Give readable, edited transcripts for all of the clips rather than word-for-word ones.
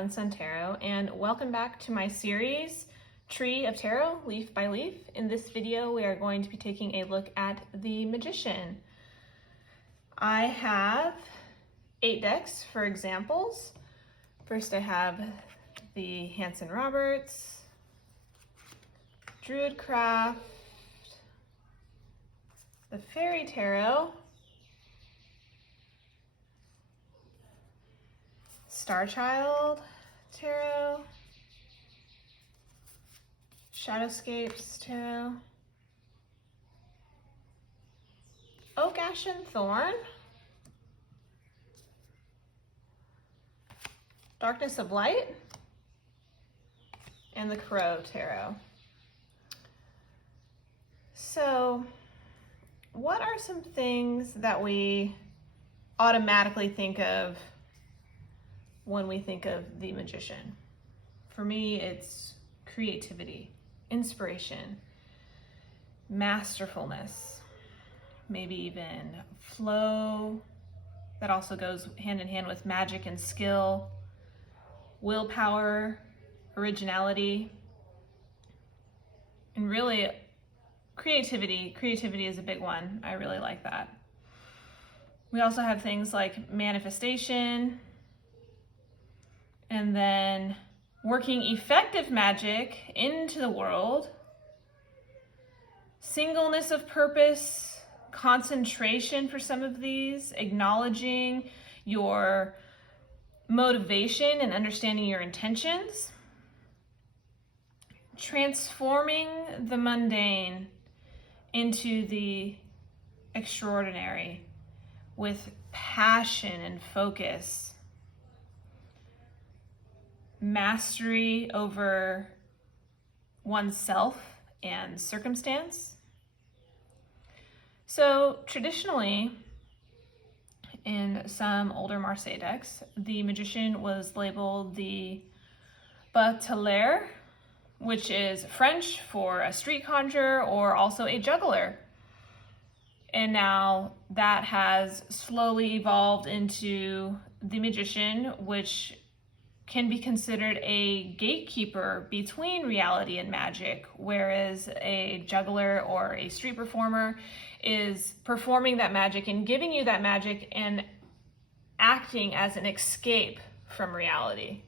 Hanson Tarot, and welcome back to my series, Tree of Tarot, Leaf by Leaf. In this video, we are going to be taking a look at the Magician. I have 8 decks for examples. First, I have the Hanson-Roberts, Druid Craft, the Fairy Tarot, Starchild Tarot, Shadowscapes Tarot, Ashhen Thorn, Darkness of Light, and the Crow Tarot. So, what are some things that we automatically think of when we think of the Magician? For me, it's creativity, inspiration, masterfulness, maybe even flow. That also goes hand in hand with magic and skill, willpower, originality, and really creativity. Creativity is a big one. I really like that. We also have things like manifestation, and then working effective magic into the world, singleness of purpose, concentration for some of these, acknowledging your motivation and understanding your intentions, transforming the mundane into the extraordinary with passion and focus, mastery over oneself and circumstance. So traditionally, in some older Marseille decks, the Magician was labeled the bateleur, which is French for a street conjurer or also a juggler. And now that has slowly evolved into the Magician, which can be considered a gatekeeper between reality and magic, whereas a juggler or a street performer is performing that magic and giving you that magic and acting as an escape from reality.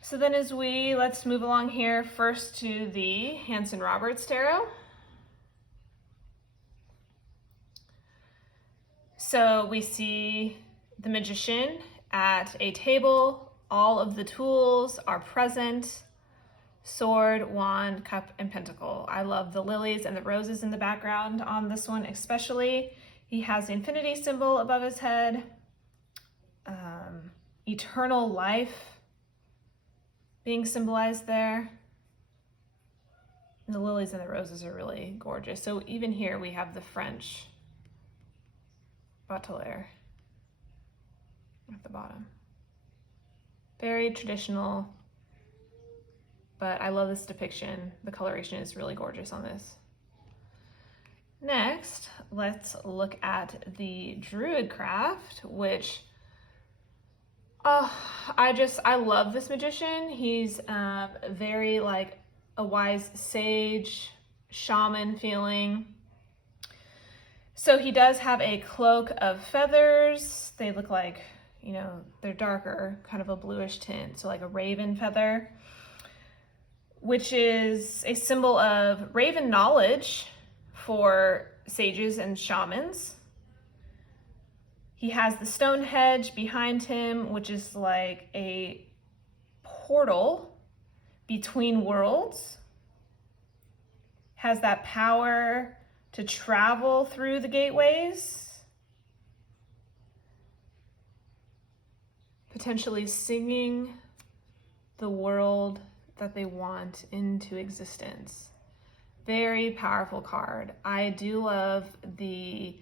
So then let's move along here first to the Hanson-Roberts Tarot. So we see the Magician at a table. All of the tools are present: sword, wand, cup, and pentacle. I love the lilies and the roses in the background on this one especially. He has the infinity symbol above his head, eternal life being symbolized there. And the lilies and the roses are really gorgeous. So even here we have the French bateleur at the bottom. Very traditional, but I love this depiction. The coloration is really gorgeous on this. Next, let's look at the Druid Craft, which I love this Magician. He's very like a wise sage, shaman feeling. So he does have a cloak of feathers. They look like, they're darker, kind of a bluish tint, so like a raven feather, which is a symbol of raven knowledge for sages and shamans. He has the stone hedge behind him, which is like a portal between worlds. Has that power to travel through the gateways, potentially singing the world that they want into existence. Very powerful card. I do love the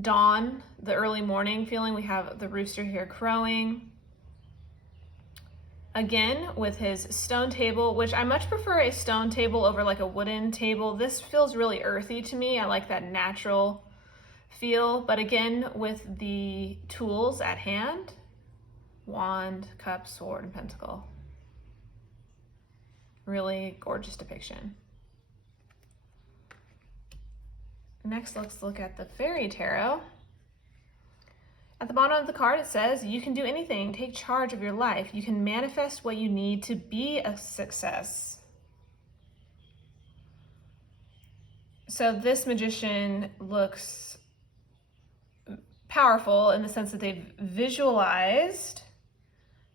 dawn, the early morning feeling. We have the rooster here crowing. Again, with his stone table, which I much prefer a stone table over like a wooden table. This feels really earthy to me. I like that natural feel, but again, with the tools at hand, wand, cup, sword, and pentacle. Really gorgeous depiction. Next, let's look at the Fairy Tarot. At the bottom of the card, it says, you can do anything. Take charge of your life. You can manifest what you need to be a success. So this magician looks powerful in the sense that they've visualized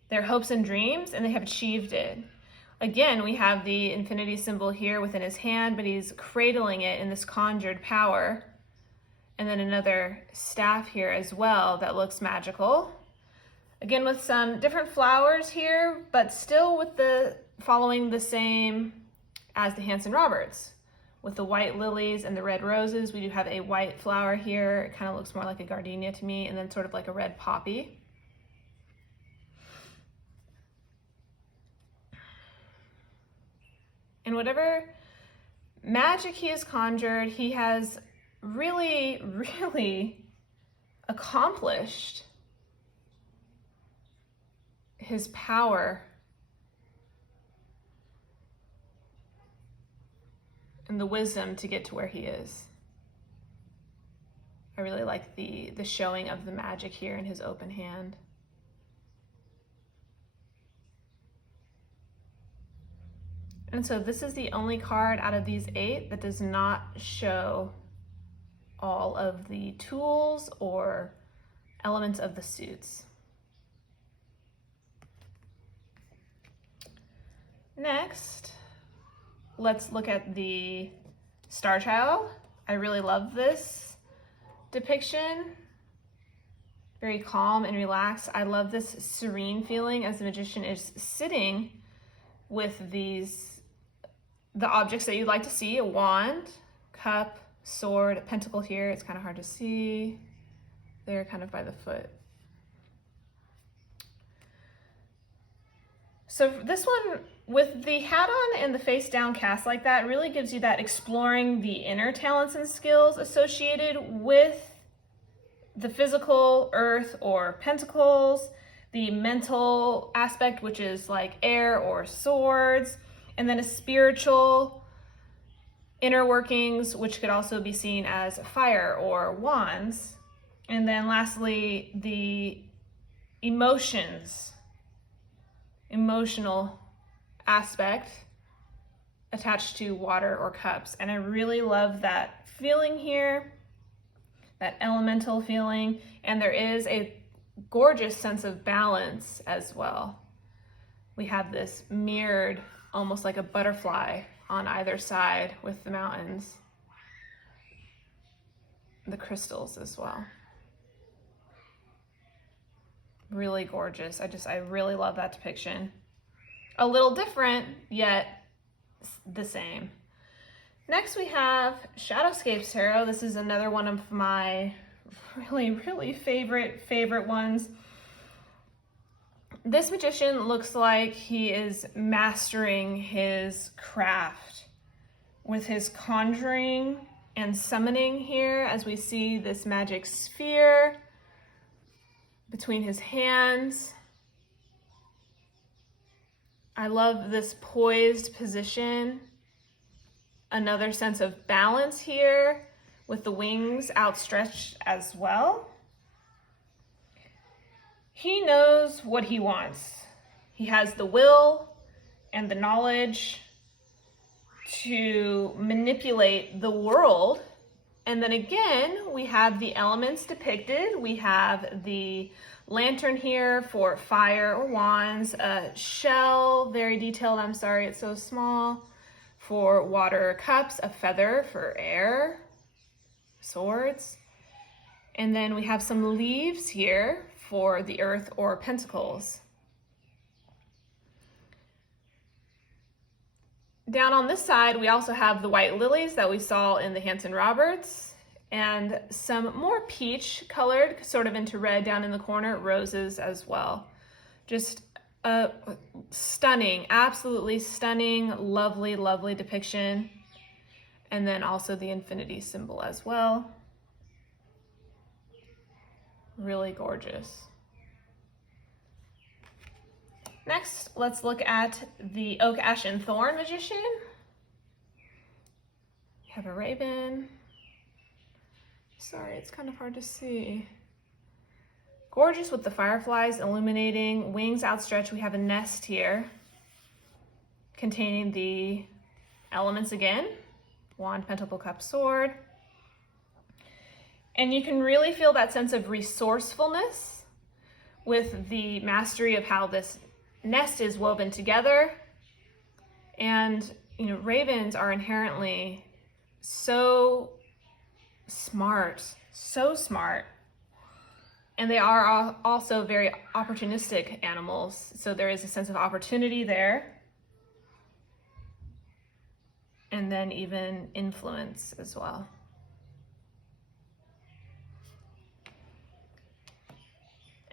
their hopes and dreams and they have achieved it. Again, we have the infinity symbol here within his hand, but he's cradling it in this conjured power. And then another staff here as well that looks magical. Again, with some different flowers here, but still with the following the same as the Hanson-Roberts. With the white lilies and the red roses, we do have a white flower here. It kind of looks more like a gardenia to me, and then sort of like a red poppy. And whatever magic he has conjured, he has really, really accomplished his power and the wisdom to get to where he is. I really like the showing of the magic here in his open hand. And so this is the only card out of these 8 that does not show all of the tools or elements of the suits. Next, let's look at the Starchild. I really love this depiction. Very calm and relaxed. I love this serene feeling as the magician is sitting with the objects that you'd like to see: a wand, cup, sword, a pentacle here. It's kind of hard to see. They're kind of by the foot. So this one, with the hat on and the face down cast like that, really gives you that exploring the inner talents and skills associated with the physical earth or pentacles, the mental aspect, which is like air or swords, and then a spiritual inner workings, which could also be seen as fire or wands. And then lastly, the emotional aspect attached to water or cups. And I really love that feeling here, that elemental feeling. And there is a gorgeous sense of balance as well. We have this mirrored, almost like a butterfly on either side with the mountains, the crystals as well. Really gorgeous. I really love that depiction. A little different, yet the same. Next we have Shadowscapes Tarot. This is another one of my really, really favorite ones. This magician looks like he is mastering his craft with his conjuring and summoning here, as we see this magic sphere between his hands. I love this poised position. Another sense of balance here with the wings outstretched as well. He knows what he wants. He has the will and the knowledge to manipulate the world. And then again, we have the elements depicted. We have the lantern here for fire or wands, a shell, very detailed, I'm sorry it's so small, for water cups, a feather for air, swords. And then we have some leaves here for the earth or pentacles. Down on this side, we also have the white lilies that we saw in the Hanson-Roberts, and some more peach colored, sort of into red down in the corner, roses as well. Just a stunning, absolutely stunning, lovely, lovely depiction. And then also the infinity symbol as well. Really gorgeous. Next, let's look at the Oak, Ash, and Thorn Magician. You have a raven. Sorry, it's kind of hard to see. Gorgeous with the fireflies illuminating, wings outstretched. We have a nest here containing the elements again. Wand, Pentacle, Cup, Sword. And you can really feel that sense of resourcefulness with the mastery of how this nest is woven together. And, you know, ravens are inherently so smart. And they are also very opportunistic animals. So there is a sense of opportunity there. And then even influence as well.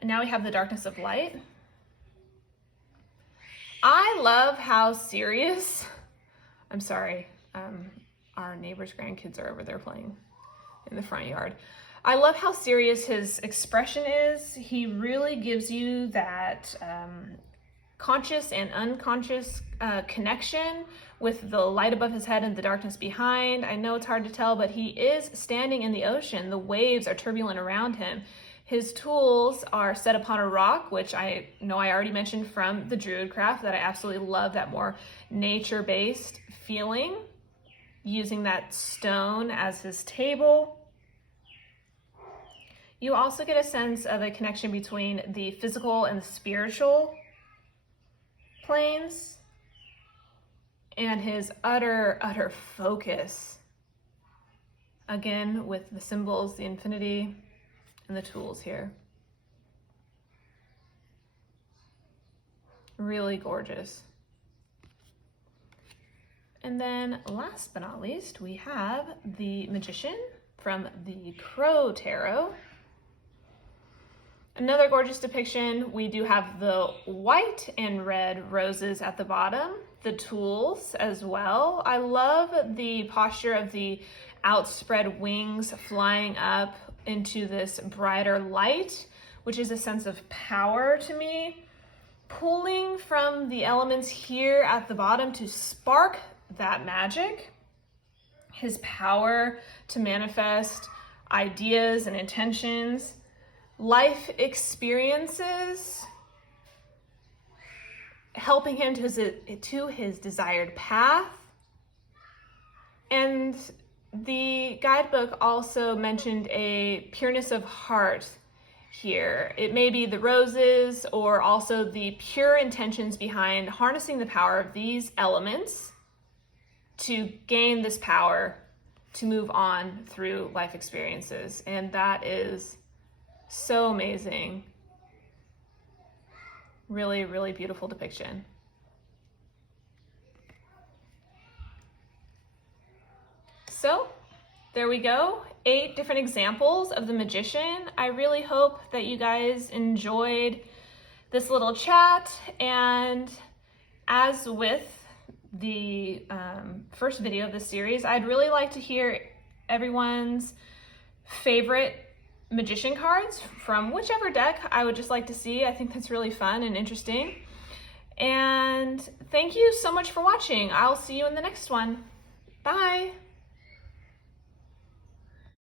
And now we have the Darkness of Light. I love how serious, I'm sorry, our neighbor's grandkids are over there playing in the front yard. I love how serious his expression is. He really gives you that conscious and unconscious connection with the light above his head and the darkness behind. I know it's hard to tell, but he is standing in the ocean. The waves are turbulent around him. His tools are set upon a rock, which I know I already mentioned from the Druid Craft, that I absolutely love that more nature-based feeling, using that stone as his table. You also get a sense of a connection between the physical and the spiritual planes, and his utter focus. Again, with the symbols, the infinity, and the tools here. Really gorgeous. And then last but not least, we have the Magician from the Crow Tarot. Another gorgeous depiction. We do have the white and red roses at the bottom, the tools as well. I love the posture of the outspread wings flying up into this brighter light, which is a sense of power to me, pulling from the elements here at the bottom to spark that magic, his power to manifest ideas and intentions, life experiences, helping him to his desired path. And the guidebook also mentioned a pureness of heart here. It may be the roses or also the pure intentions behind harnessing the power of these elements to gain this power to move on through life experiences. And that is so amazing. Really, really beautiful depiction. So there we go, 8 different examples of the Magician. I really hope that you guys enjoyed this little chat, and as with the first video of this series, I'd really like to hear everyone's favorite Magician cards from whichever deck I would just like to see. I think that's really fun and interesting. And thank you so much for watching. I'll see you in the next one. Bye.